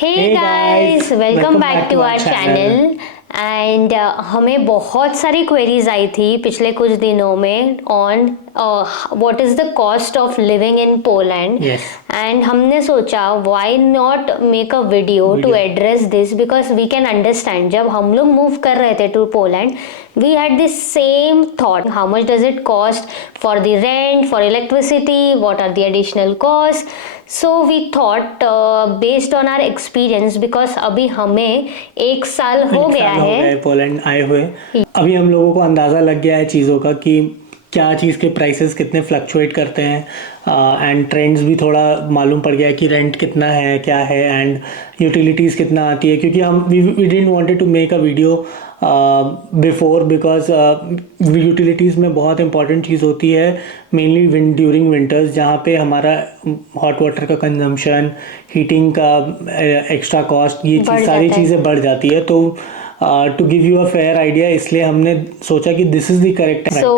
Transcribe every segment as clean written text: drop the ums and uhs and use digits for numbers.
Hey guys, welcome back to our channel. And हमें बहुत सारी क्वेरीज आई थी पिछले कुछ दिनों में on what is the cost of living in Poland and हमने सोचा why not make a video to address this because we can understand जब हम लोग मूव कर रहे थे to Poland we had the same thought, how much does it cost for the rent, for electricity, what are the additional costs. So we thought based on our experience, because अभी हमें 1 साल हो गया है Poland आए हुए, अभी हम लोगों को अंदाज़ा लग गया है चीज़ों का कि क्या चीज़ के प्राइसेस कितने फ्लक्चुएट करते हैं एंड ट्रेंड्स भी थोड़ा मालूम पड़ गया है कि रेंट कितना है क्या है एंड यूटिलिटीज़ कितना आती है, क्योंकि हम we didn't wanted to make a video before because utilities में बहुत इंपॉर्टेंट चीज़ होती है मेनली ड्यूरिंग विंटर्स, जहाँ पे हमारा हॉट वाटर का कंजम्पशन, हीटिंग का एक्स्ट्रा कॉस्ट, ये सारी चीज़ें बढ़ जाती है. तो to give you a fair idea, इसलिए हमने सोचा कि this is the correct time. So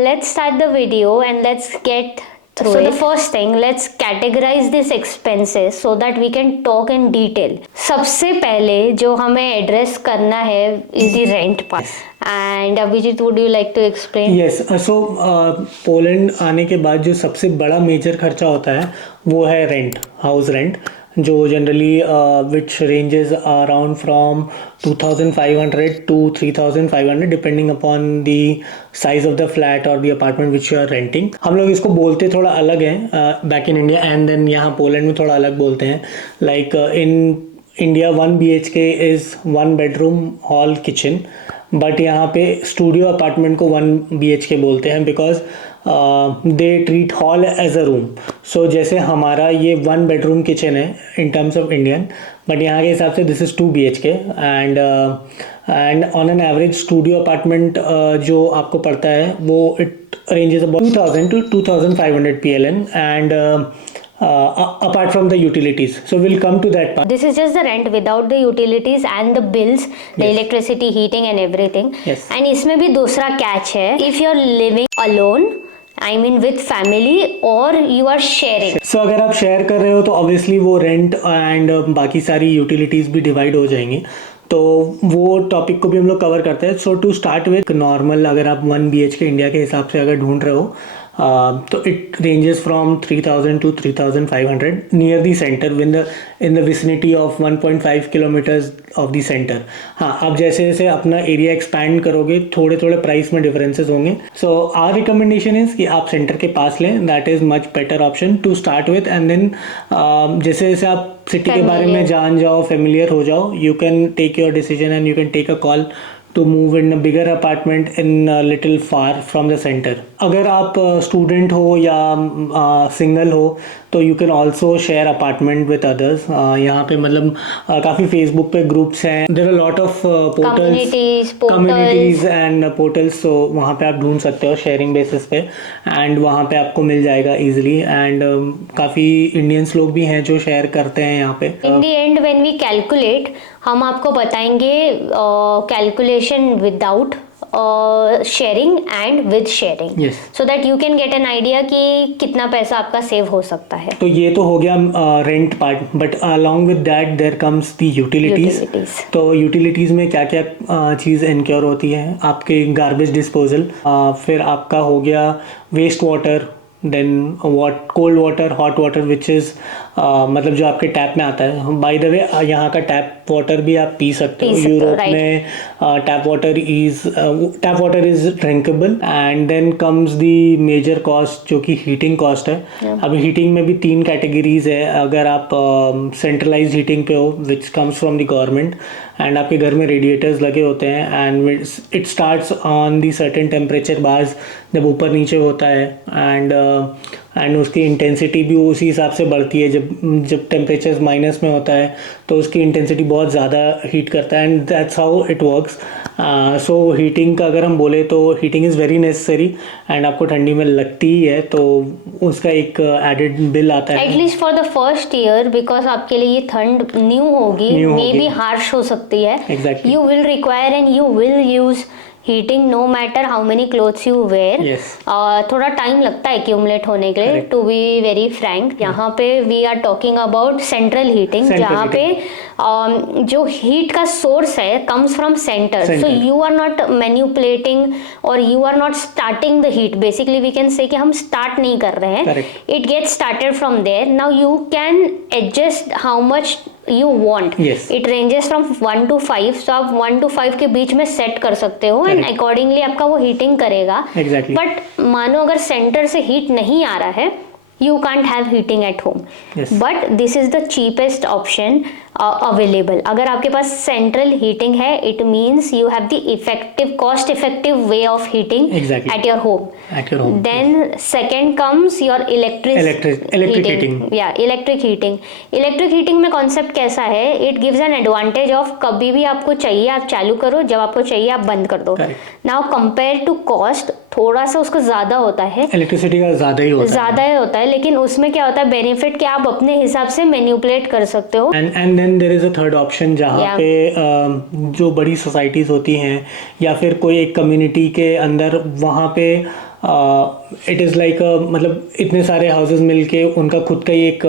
let's start the video and let's get through it. So the first thing, let's categorize these expenses so that we can talk in detail. सबसे पहले जो हमें address करना है is the rent part. And Abhijit, would you like to explain? Yes, so Poland आने के बाद जो सबसे बड़ा मेजर खर्चा होता है वो है रेंट, हाउस रेंट, जो generally which ranges around from 2,500 to 3,500 depending upon the size of the flat or the apartment which you are renting. हम लोग इसको बोलते थोड़ा अलग हैं back in India and then यहाँ पोलैंड में थोड़ा अलग बोलते हैं. Like in India 1 BHK is 1 bedroom hall kitchen, but यहाँ पे स्टूडियो अपार्टमेंट को 1 BHK बोलते हैं because they treat hall as a room. So जैसे हमारा ये 1 bedroom किचन है in terms of Indian, but यहाँ के हिसाब से this is 2 BHK and on an average studio apartment जो आपको पड़ता है वो it ranges about 2,000 to 2,500 PLN and apart from the utilities. So we'll come to that part. This is just the rent without the utilities and the bills, the electricity, heating and everything. Yes. And इसमें भी दूसरा catch है, if you're living alone, I mean with family or you are sharing. So अगर आप share कर रहे हो तो obviously वो रेंट एंड बाकी सारी यूटिलिटीज़ भी डिवाइड हो जाएंगी, तो वो टॉपिक को भी हम लोग कवर करते हैं. सो टू स्टार्ट विद नॉर्मल, अगर आप 1 BHK इंडिया के हिसाब से अगर ढूंढ रहे हो तो it ranges from 3,000 to 3,500 near the centre in the vicinity of 1.5 kilometres of the centre. हाँ, आप जैसे जैसे अपना एरिया एक्सपैंड करोगे थोड़े थोड़े प्राइस में डिफरेंसेस होंगे. सो आवर रिकमेंडेशन इज़ कि आप सेंटर के पास लें, that is much better option to start with. And then जैसे जैसे आप सिटी के बारे में जान जाओ, फेमिलियर हो जाओ, you can take your decision and you can take a call to move in a bigger apartment in a little far from the center. अगर आप स्टूडेंट हो या सिंगल हो तो you can also share apartment with others. यहाँ पे मतलब काफ़ी फेसबुक पे ग्रुप्स हैं, there are lot of communities and portals, तो वहाँ पे आप ढूंढ सकते हो शेयरिंग बेसिस पे एंड वहाँ पे आपको मिल जाएगा इजीली. एंड काफ़ी इंडियंस लोग भी हैं जो शेयर करते हैं यहाँ पे. इन दी एंड व्हेन वी कैलकुलेट, हम आपको बताएंगे calculation without sharing and with sharing, so that you can get an idea कि कितना पैसा आपका सेव हो सकता है. तो ये तो हो गया rent part, but along with that there comes the utilities. तो यूटिलिटीज में क्या क्या चीज़ इनक्योर होती है, आपके गार्बेज डिस्पोजल, फिर आपका हो गया waste water, then cold water, hot water which is मतलब जो आपके टैप में आता है. बाय द वे यहाँ का टैप वाटर भी आप पी सकते हो. यूरोप में tap water is drinkable. And then comes the major cost जो कि हीटिंग कॉस्ट है. अभी हीटिंग में भी 3 कैटेगरीज है. अगर आप सेंट्रलाइज हीटिंग पे हो which comes from the government and आपके घर में रेडिएटर्स लगे होते हैं and it starts on the certain temperature bars, जब ऊपर नीचे होता है एंड उसकी इंटेंसिटी भी उसी हिसाब से बढ़ती है. जब टेम्परेचर माइनस में होता है तो उसकी इंटेंसिटी बहुत ज़्यादा हीट करता है and that's how it works. So heating का अगर हम बोले तो heating is very necessary and आपको ठंडी में लगती ही है, तो उसका एक एडेड बिल आता है at least for the first year, because आपके लिए ये ठंड न्यू होगी, मे बी हार्श हो सकती है. Exactly. You will require and you will use heating no matter how many clothes you wear, Yes. थोड़ा टाइम लगता है एक्यूमुलेट होने के लिए, Correct. To be very frank. यहाँ पे we are talking about central heating, Central जहाँ पे जो हीट का सोर्स है comes from center, so Center. You are not manipulating और you are not starting the heat, basically we can say कि हम स्टार्ट नहीं कर रहे हैं, Correct. It gets started from there. Now you can adjust how much you want. Yes. It ranges from 1 to 5, so आप 1 to 5 के बीच में सेट कर सकते हो एंड अकॉर्डिंगली आपका वो हीटिंग करेगा। Exactly. बट मानो अगर सेंटर से हीट नहीं आ रहा है, you can't have heating at home. Yes. But this is the cheapest option available. अगर आपके पास central heating है, it means you have the effective, cost effective way of heating Exactly. at your home. At your home. Then second comes your electric heating. Yeah, electric heating. Electric heating में concept कैसा है? It gives an advantage of कभी भी आपको चाहिए आप चालू करो, जब आपको चाहिए आप बंद कर दो. Correct. Now compared to cost, थोड़ा सा उसका ज़्यादा होता है, इलेक्ट्रिसिटी का ज़्यादा ही होता है, लेकिन उसमें क्या होता है बेनिफिट कि आप अपने हिसाब से मैन्युपुलेट कर सकते हो। And then there is a third option जहाँ पे जो बड़ी सोसाइटीज़ होती हैं या फिर कोई एक कम्युनिटी के अंदर वहाँ पे इट इज़ लाइक मतलब इतने सारे हाउसेस मिलके उनका खुद का ही एक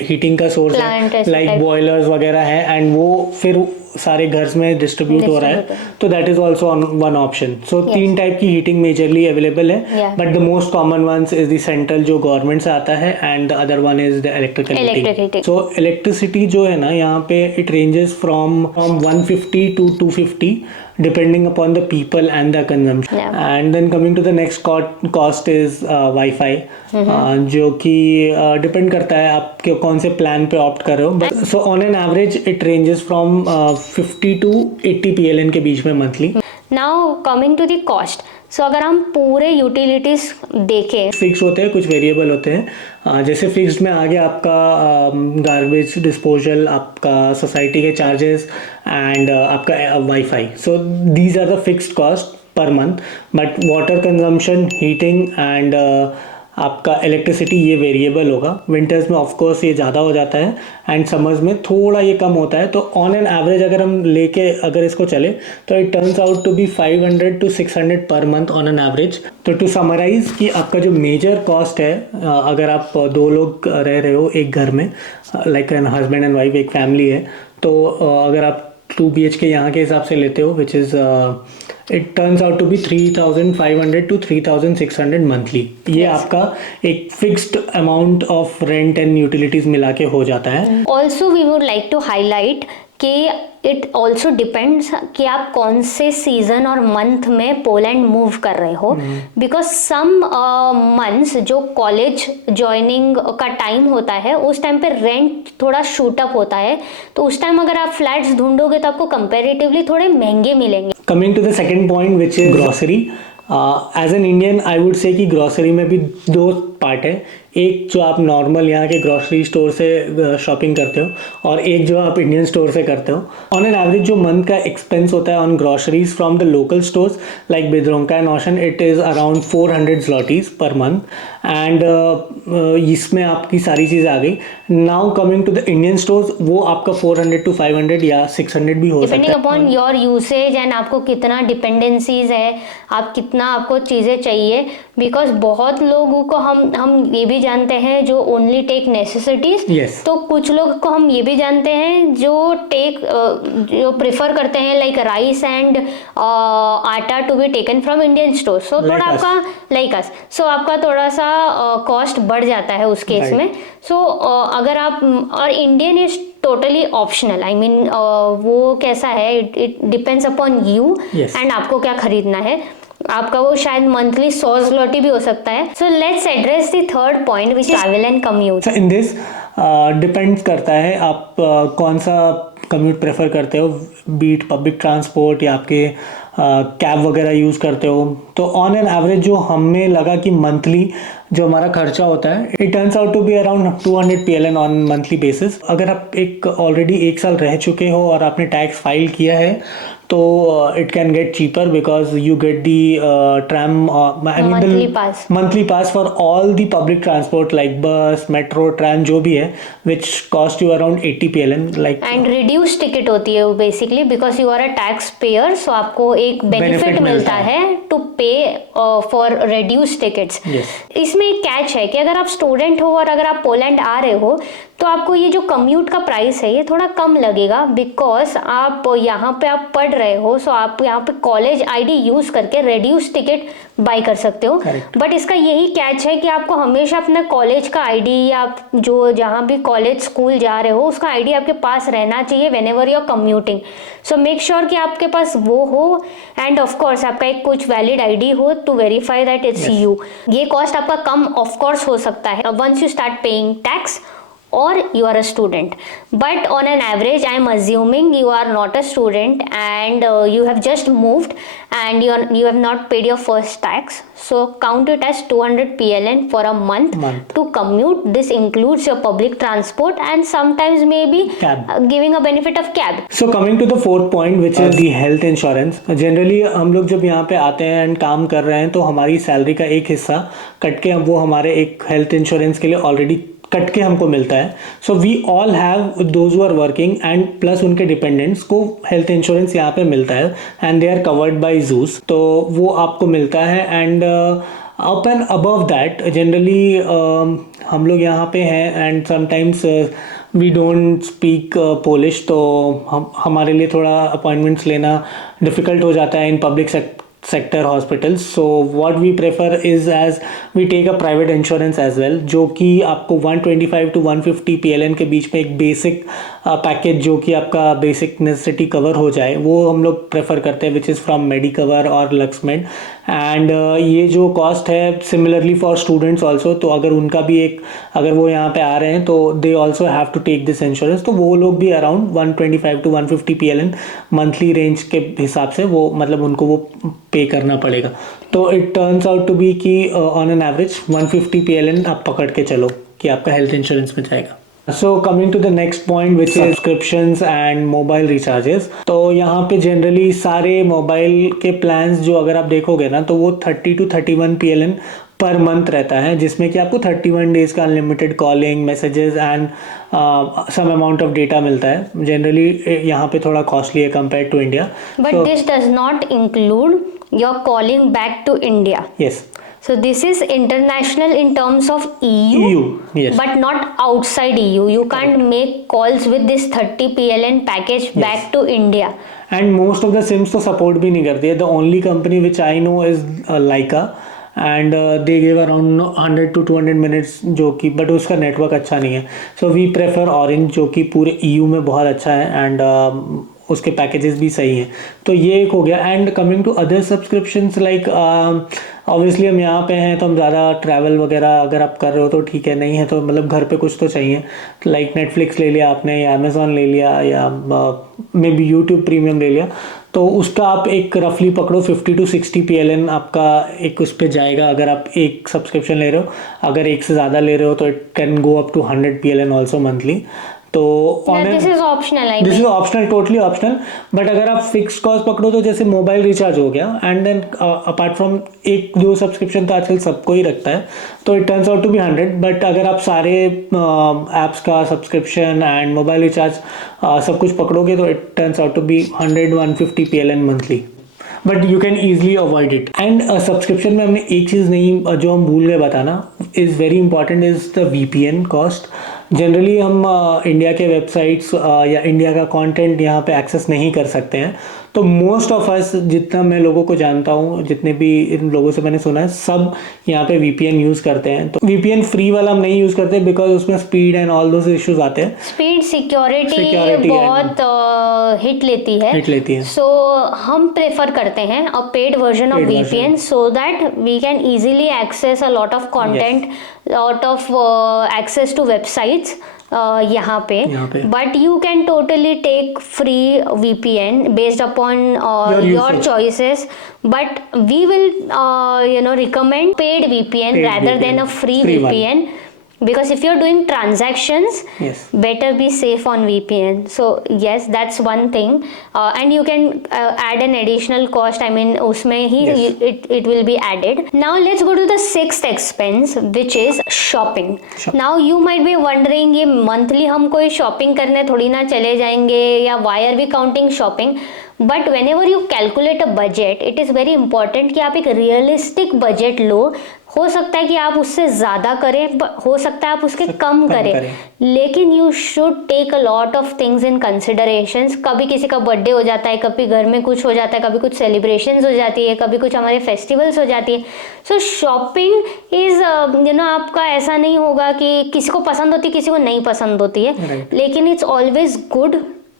हीटिंग का सोर्स है, लाइक बॉयलर्स वगैरह है एंड वो फिर सारे घर में डिस्ट्रीब्यूट हो रहा है, तो that is also one option. So 3 type की हीटिंग मेजरली अवेलेबल है, but the most common ones is the central जो गवर्नमेंट से आता है and the other one is the electrical heating. So electricity जो है ना यहाँ पे it ranges from 150 to 250 depending upon the people and the consumption. And then coming to the next cost is Wi-Fi, जो कि डिपेंड करता है आप कौन से प्लान पे ऑप्ट कर रहे हो, but so on an average it ranges from 50 to 80 PLN के बीच में monthly. Now coming to the cost, so अगर हम पूरे यूटिलिटीज देखें, फिक्स होते हैं, कुछ वेरिएबल होते हैं, जैसे फिक्स्ड में आ गया आपका गार्बेज डिस्पोजल, आपका सोसाइटी के चार्जेस एंड आपका WiFi. So these are the fixed cost per month, but water consumption, heating and आपका इलेक्ट्रिसिटी ये वेरिएबल होगा। विंटर्स में ऑफकोर्स ये ज़्यादा हो जाता है एंड समर्स में थोड़ा ये कम होता है। तो ऑन एन एवरेज अगर हम लेके अगर इसको चले तो it turns out to be 500 to 600 per month on an average. तो टू समराइज कि आपका जो मेजर कॉस्ट है, अगर आप 2 लोग रह रहे हो एक घर में, like an husband and wife, एक फैमिली है, तो अगर आप 2 BHK यहाँ के हिसाब से लेते हो, which is it turns out to be 3,500 to 3,600 monthly. ये आपका एक fixed amount of rent and utilities मिला के हो जाता है। Also we would like to highlight कि इट ऑल्सो डिपेंड्स कि आप कौन से सीजन और मंथ में पोलैंड मूव कर रहे हो, बिकॉज सम मंथ्स जो कॉलेज ज्वाइनिंग का टाइम होता है उस टाइम पे रेंट थोड़ा शूट अप होता है, तो उस टाइम अगर आप फ्लैट्स ढूंढोगे तो आपको कंपैरेटिवली थोड़े महंगे मिलेंगे। Coming to the second point which is grocery, as an Indian I would say कि ग्रॉसरी में भी 2 पार्ट है, एक जो आप नॉर्मल यहाँ के ग्रॉसरी स्टोर से शॉपिंग करते हो और एक जो आप इंडियन स्टोर से करते हो। ऑन एन एवरेज जो मंथ का एक्सपेंस होता है on groceries from the local stores like Biedronka and Auchan, it is around 400 zlotys per month and इसमें आपकी सारी चीज़ें आ गई। Now coming to the Indian stores, वो आपका 400 to 500 या 600 भी हो सकता है, depending upon your usage and आपको कितना डिपेंडेंसीज है, आप कितना आपको चीज़ें चाहिए। बिकॉज बहुत लोगों को हम ये भी जानते हैं जो ओनली टेक नेसेसिटीज, तो कुछ लोग को हम ये भी जानते हैं जो जो प्रेफर करते हैं like rice and atta to be taken from Indian store. So थोड़ा आपका लाइक अस, सो आपका थोड़ा सा कॉस्ट बढ़ जाता है उस केस में। सो अगर आप, और Indian is totally optional, I mean वो कैसा है, it depends upon you and आपको क्या खरीदना है। आपका वो शायद मंथली 100 zloty भी हो सकता है। So let's address the third point which travel and commute. In this depends करता है आप कौन सा कम्यूट प्रेफर करते हो, बीट पब्लिक ट्रांसपोर्ट या आपके कैब वगैरह यूज़ करते हो। तो ऑन एन एवरेज जो हमें लगा कि मंथली जो हमारा खर्चा होता है, it turns out to be around 200 PLN on monthly basis. अगर आप ऑलरेडी 1 साल रह चुके हो और आपने टैक्स फाइल किया है तो it can get cheaper because you get the tram Monthly pass. monthly pass for all the public transport like bus, metro, tram जो भी है, which cost you around 80 PLN like. And reduce ticket होती है वो basically because you are a tax payer, so आपको एक benefit मिलता है टू पे फॉर रिड्यूस टिकट्स. इसमें एक कैच है कि अगर आप स्टूडेंट हो और अगर आप पोलैंड आ रहे हो तो आपको ये जो कम्यूट का प्राइस है ये थोड़ा कम लगेगा बिकॉज आप यहाँ पे आप पढ़ रहे हो, सो आप यहाँ पे कॉलेज आईडी यूज करके रिड्यूस टिकट बाय कर सकते हो. बट इसका यही कैच है कि आपको हमेशा अपना कॉलेज का आईडी या जो जहाँ भी कॉलेज स्कूल जा रहे हो उसका आईडी आपके पास रहना चाहिए whenever you are commuting. So make sure कि आपके पास वो हो एंड ऑफ कोर्स आपका एक कुछ वैलिड आईडी हो to verify that it's you. ये कॉस्ट आपका कम ऑफ कोर्स हो सकता है once you start paying tax or you are a student, but on an average I am assuming you are not a student and you have just moved and you have not paid your first tax, so count it as 200 PLN for a month to commute. This includes your public transport and sometimes maybe giving a benefit of cab. So coming to the fourth point which is the health insurance. Generally हम लोग जब यहाँ पे आते हैं and काम कर रहे हैं तो हमारी सैलरी का एक हिस्सा कट के वो हमारे एक हेल्थ इंश्योरेंस के लिए ऑलरेडी कट के हमको मिलता है. So we all have those who are working and plus उनके डिपेंडेंट्स को हेल्थ इंश्योरेंस यहाँ पे मिलता है and they are covered by जूस, तो वो आपको मिलता है. And up and above that generally हम लोग यहाँ पे हैं and sometimes we don't speak Polish, तो हमारे लिए थोड़ा अपॉइंटमेंट्स लेना डिफ़िकल्ट हो जाता है in public sector hospitals. So what we prefer is as we take a private insurance as well, जो कि आपको 125 to 150 PLN के बीच में एक बेसिक पैकेज जो कि आपका बेसिक नेसेसिटी कवर हो जाए वो हम लोग प्रेफर करते हैं, विच इज़ फ्रॉम मेडिकवर और लक्समेड. एंड ये जो कॉस्ट है सिमिलरली फॉर स्टूडेंट्स ऑल्सो, तो अगर उनका भी एक अगर वो यहाँ पे आ रहे हैं तो they also have to take this insurance, तो वो लोग भी around 125 to 150 PLN monthly range के हिसाब से वो मतलब उनको वो पे करना पड़ेगा. तो it turns out to be कि ऑन एन एवरेज 150 PLN आप पकड़ के चलो कि आपका हेल्थ इंश्योरेंस में जाएगा. So coming to the next point which is subscriptions and mobile recharges. तो यहाँ पे जनरली सारे मोबाइल के प्लान्स जो अगर आप देखोगे ना तो वो 30 to 31 PLN पर मंथ रहता है, जिसमें कि आपको 31 डेज का unlimited calling messages and some amount of data मिलता है. जनरली यहाँ पे थोड़ा कॉस्टली है compare to India. But this does not include your calling back to India. Yes. So this is international in terms of EU, yes. but not outside EU. You can't make calls with this 30 PLN package back to India. And most of the SIMs तो support भी नहीं करती है. The only company which I know is Lyca. And they give around 100 to 200 minutes जो कि but उसका network अच्छा नहीं है. So we prefer Orange जो कि पूरे EU में बहुत अच्छा है एंड उसके पैकेजेस भी सही हैं. तो ये एक हो गया. And coming to other subscriptions like obviously हम यहाँ पे हैं तो हम ज़्यादा ट्रैवल वगैरह अगर आप कर रहे हो तो ठीक है, नहीं है तो मतलब घर पे कुछ तो चाहिए. लाइक नेटफ्लिक्स ले लिया आपने या अमेज़ॉन ले लिया या मे बी यूट्यूब प्रीमियम ले लिया, तो उसका आप एक रफली पकड़ो 50 to 60 PLN आपका एक उस पर जाएगा अगर आप एक सब्सक्रिप्शन ले रहे हो. अगर एक से ज़्यादा ले रहे हो तो it can go up to 100 PLN also monthly. तो this is optional. This is optional, totally optional. But अगर आप फिक्स कॉस्ट पकड़ो तो जैसे मोबाइल रिचार्ज हो गया एंड देन अपार्ट फ्रॉम एक दो सब्सक्रिप्शन तो आजकल सबको ही रखता है, तो it turns out to be 100. But अगर आप सारे एप्स का सब्सक्रिप्शन एंड मोबाइल रिचार्ज सब कुछ पकड़ोगे तो it turns out to be 100-150 PLN monthly. But you can easily avoid it. And subscription में हमने एक चीज़ नहीं जो हम भूल गए बताना is very important is the VPN cost. Generally हम इंडिया के वेबसाइट्स या इंडिया का कंटेंट यहाँ पे एक्सेस नहीं कर सकते हैं, तो मोस्ट ऑफ अस जितना मैं लोगों को जानता हूँ, जितने भी इन लोगों से मैंने सुना है, सब यहाँ पे VPN यूज़ करते हैं. तो VPN फ्री वाला हम नहीं यूज़ करते बिकॉज उसमें speed and all those issues आते हैं. स्पीड सिक्योरिटी बहुत हिट लेती है. सो हम प्रेफर करते हैं a paid version of VPN so that we can easily access a lot of content, lot of access to websites यहाँ पे. But you can totally take free VPN based upon your choices, but we will recommend paid VPN rather than a free VPN because if you're doing transactions, Yes. better be safe on VPN. So yes, that's one thing. And you can add an additional cost. I mean, उसमें ही Yes. it will be added. Now let's go to the sixth expense, which is shopping. Now you might be wondering, ये monthly हम कोई shopping करने थोड़ी ना चले जाएंगे, या why are we counting shopping? But when ever you calculate a budget, it is very important कि आप एक रियलिस्टिक बजट लो. हो सकता है कि आप उससे ज़्यादा करें, हो सकता है आप उसके कम करें, लेकिन you should take a lot of things in considerations. कभी किसी का बर्थडे हो जाता है, कभी घर में कुछ हो जाता है, कभी कुछ सेलिब्रेशंस हो जाती है, कभी कुछ हमारे फेस्टिवल्स हो जाती है. सो शॉपिंग इज़ आपका ऐसा नहीं होगा कि किसी को पसंद होती है, किसी को नहीं पसंद होती है, लेकिन it's always good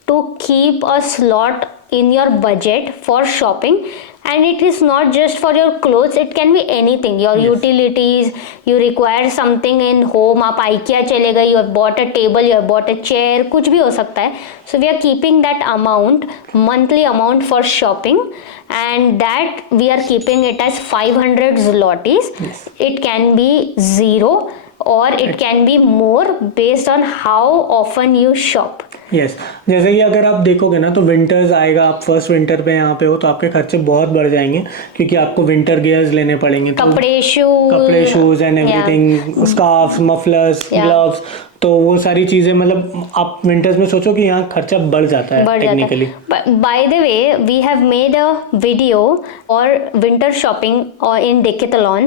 to keep a slot in your budget for shopping. And it is not just for your clothes, it can be anything, your utilities, you require something in home, आप IKEA चले गए, you have bought a table, you have bought a chair, कुछ भी हो सकता है. So we are keeping that amount, monthly amount for shopping, and that we are keeping it as 500 zlotys. It can be 0 or it can be more based on how often you shop. Yes, जैसे कि अगर आप देखोगे ना तो winters आएगा, आप first winter पे यहाँ पे हो तो आपके खर्चे बहुत बढ़ जाएंगे, क्योंकि आपको विंटर गियर्स लेने पड़ेंगे, कपड़े, shoes and everything, scarf, mufflers, gloves, तो वो सारी चीजें, मतलब आप विंटर्स में सोचो कि यहाँ खर्चा बढ़ जाता है technically. By the way, we have made a video और winter shopping in Decathlon,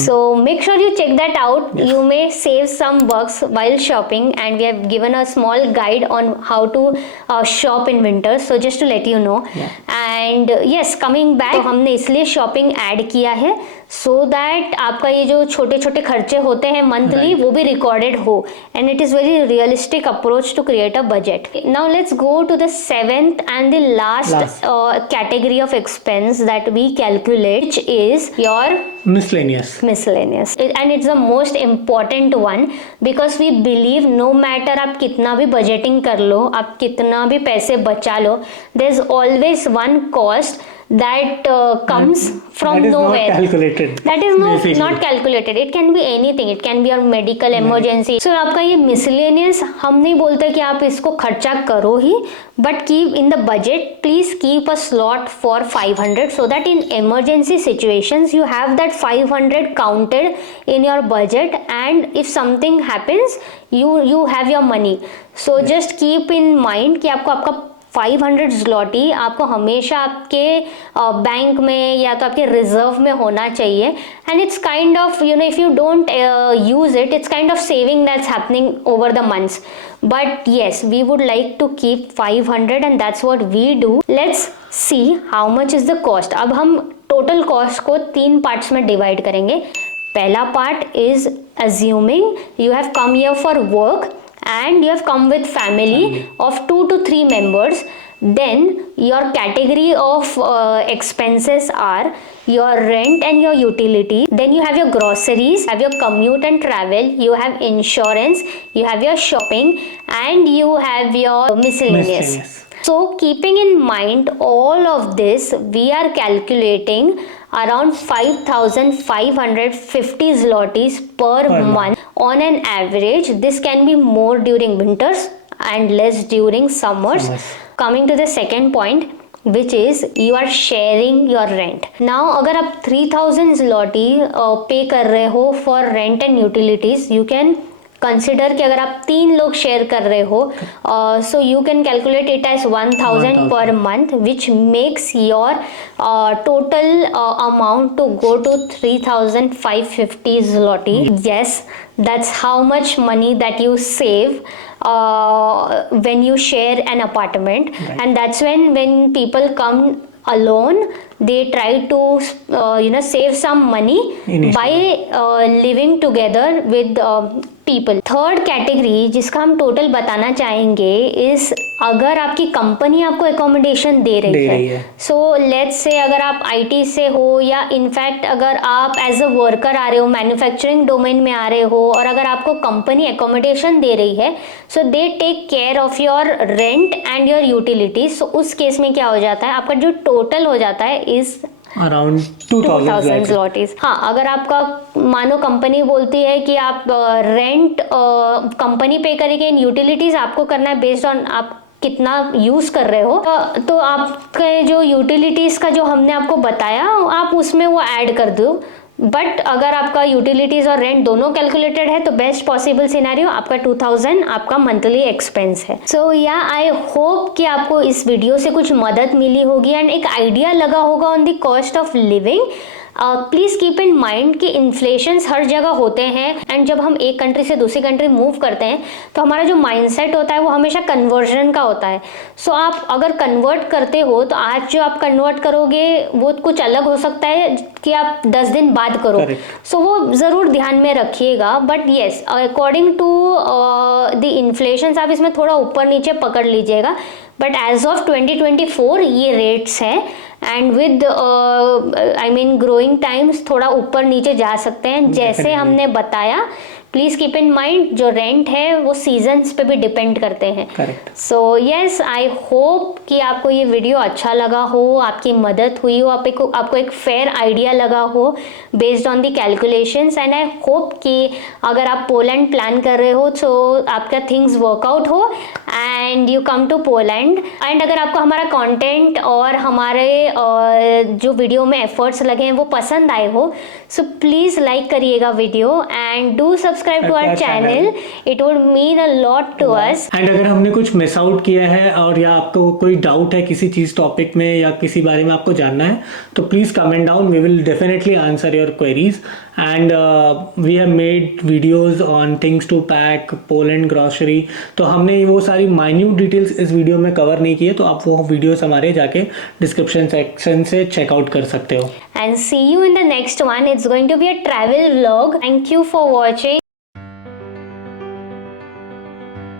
so make sure you check that out. You may save some bucks while shopping, and we have given a small guide on how to shop in winter, so just to let you know. And yes, coming back, तो हमने इसलिए shopping add किया है so that आपका ये जो छोटे छोटे खर्चे होते हैं मंथली, वो भी रिकॉर्डेड हो, and it is very realistic approach to create a budget. Now let's go to the seventh and the last category of expense that we calculate, which is your miscellaneous, and it's the most important one, because we believe no matter आप कितना भी budgeting कर लो, आप कितना भी पैसे बचा लो, there's always one cost that comes from nowhere. That is not calculated. It can be anything. It can be your medical emergency. So आपका ये miscellaneous, हम नहीं बोलते कि आप इसको खर्चा करो ही, but keep in the budget. Please keep a slot for 500 so that in emergency situations you have that 500 counted in your budget, and if something happens, you have your money. So just keep in mind कि आपको आपका 500 zloty आपको हमेशा आपके bank में या तो आपके रिजर्व में होना चाहिए. And it's kind of, if you don't use it, it's kind of saving that's happening over the months. But yes, we would like to keep 500, and that's what we do. Let's see how much is the cost. अब हम total cost को 3 parts में divide करेंगे. पहला part is assuming you have come here for work and you have come with family of 2 to 3 members. Then your category of expenses are your rent and your utility. Then you have your groceries, have your commute and travel, you have insurance, you have your shopping, and you have your miscellaneous. So keeping in mind all of this, we are calculating around 5,550 zlotys per month on an average. This can be more during winters and less during summers. Coming to the second point, which is you are sharing your rent. Now अगर आप 3,000 zloty पे कर रहे हो for rent and utilities, you can consider कि अगर आप 3 लोग शेयर कर रहे हो, so you can calculate it as 1,000 per month, which makes your total amount to go to 3,550 zloty. Yes, that's how much money that you save when you share an apartment. And that's when people come alone, they try to save some money by living together with people. Third category जिसका हम total बताना चाहेंगे is अगर आपकी company आपको accommodation दे रही है. सो लेट्स से अगर आप आईटी से हो, या इनफैक्ट अगर आप एज अ वर्कर आ रहे हो, मैन्युफैक्चरिंग डोमेन में आ रहे हो, और अगर आपको कंपनी एकोमोडेशन दे रही है, so they take care of your rent and your utilities. So उस केस में क्या हो जाता है, आपका जो टोटल हो जाता है इज अराउंड 2000 zlotys। हाँ, अगर आपका मानो कंपनी बोलती है कि आप रेंट कंपनी पे करेगी एंड यूटिलिटीज आपको करना है बेस्ड ऑन आप कितना यूज कर रहे हो, तो आपके जो यूटिलिटीज का जो हमने आपको बताया आप उसमें वो ऐड कर दो। बट अगर आपका यूटिलिटीज और रेंट दोनों कैलकुलेटेड है तो बेस्ट पॉसिबल सिनेरियो आपका 2000 आपका मंथली एक्सपेंस है। सो या आई होप कि आपको इस वीडियो से कुछ मदद मिली होगी एंड एक आइडिया लगा होगा on the cost of living. Please keep in mind कि इन्फ्लेशंस हर जगह होते हैं एंड जब हम एक कंट्री से दूसरी कंट्री मूव करते हैं तो हमारा जो माइंडसेट होता है वो हमेशा कन्वर्जन का होता है। सो आप अगर कन्वर्ट करते हो तो आज जो आप कन्वर्ट करोगे वो कुछ अलग हो सकता है कि आप 10 दिन बाद करो। सो वो ज़रूर ध्यान में रखिएगा। But yes, according to the inflations आप इसमें थोड़ा ऊपर नीचे पकड़ लीजिएगा। बट एज ऑफ 2024 ये रेट्स है and with I mean growing times थोड़ा ऊपर नीचे जा सकते हैं जैसे हमने बताया। प्लीज कीप इन माइंड जो रेंट है वो सीजन्स पे भी डिपेंड करते हैं। सो यस, आई होप कि आपको ये वीडियो अच्छा लगा हो, आपकी मदद हुई हो, आपको एक फेयर आइडिया लगा हो based on the calculations. And I hope कि अगर आप पोलैंड प्लान कर रहे हो तो आपका थिंग्स वर्कआउट हो and you come to Poland. And अगर आपको हमारा कंटेंट और हमारे जो वीडियो में एफर्ट्स लगे हैं वो पसंद आए हो, सो प्लीज़ लाइक करिएगा video and do subscribe to our channel. It would mean a lot to us. And अगर हमने कुछ मिस आउट किया है और या आपको कोई डाउट है किसी चीज़ टॉपिक में या किसी बारे में आपको जानना है तो please comment down, we will definitely answer your queries. And we have made videos on things to pack, Poland grocery. तो हमने वो सारी माइन्यूट डिटेल्स इस वीडियो में कवर नहीं किए, तो आप वो वीडियोस हमारे जाके डिस्क्रिप्शन सेक्शन से चेकआउट कर सकते हो। And see you in the next one. It's going to be a travel vlog. Thank you for watching.